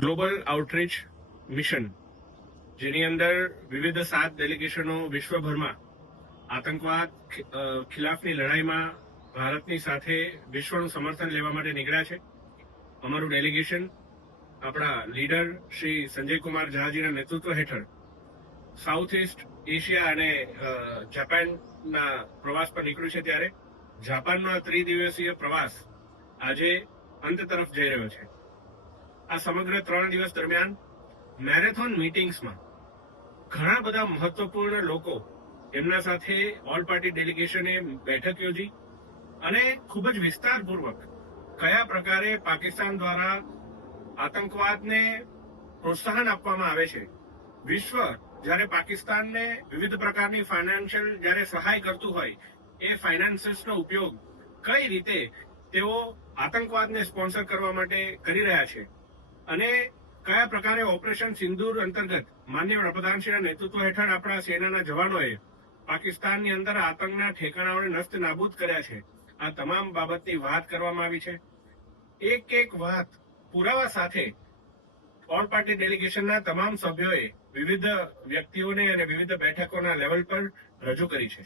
Global outreach mission, જેની અંદર વિવિધ 7 ડેલિગેશનો વિશ્વભરમાં આતંકવાદ ખિલાફની લડાઈમાં ભારતની સાથે વિશ્વનું સમર્થન લેવા માટે નીકળ્યા છે. અમારું ડેલિગેશન આપણા લીડર શ્રી સંજયકુમાર ઝાજીના નેતૃત્વ હેઠળ સાઉથ ઇસ્ટ એશિયા અને જાપાનના પ્રવાસ પર નીકળ્યું છે. ત્યારે જાપાનનો 3 દિવસીય પ્રવાસ આજે અંત તરફ જઈ રહ્યો છે. આ સમગ્ર 3 દિવસ દરમિયાન મેરેથોન મીટિંગ્સમાં ઘણા બધા મહત્વપૂર્ણ લોકો એમના સાથે ઓલ પાર્ટી ડેલિગેશને બેઠક યોજી અને ખૂબ જ વિસ્તારપૂર્વક કયા પ્રકારે પાકિસ્તાન દ્વારા આતંકવાદને પ્રોત્સાહન આપવામાં આવે છે, વિશ્વ જ્યારે પાકિસ્તાનને વિવિધ પ્રકારની ફાઇનાન્શિયલ જ્યારે સહાય કરતું હોય એ ફાઇનાન્સીસનો ઉપયોગ કઈ રીતે તેઓ આતંકવાદને સ્પોન્સર કરવા માટે કરી રહ્યા છે અને કયા પ્રકારે ઓપરેશન સિંદૂર અંતર્ગત માનનીય વડાપ્રધાનશ્રીના નેતૃત્વ હેઠળ આપણા સેનાના જવાનોએ પાકિસ્તાનની અંદર આતંકના ઠેકાણાઓને નષ્ટ નાબૂદ કર્યા છે. આ તમામ બાબતની વાત કરવામાં આવી છે. એક વાત પુરાવા સાથે ઓલ પાર્ટી ડેલિગેશનના તમામ સભ્યોએ વિવિધ વ્યક્તિઓને અને વિવિધ બેઠકોના લેવલ પર રજૂ કરી છે.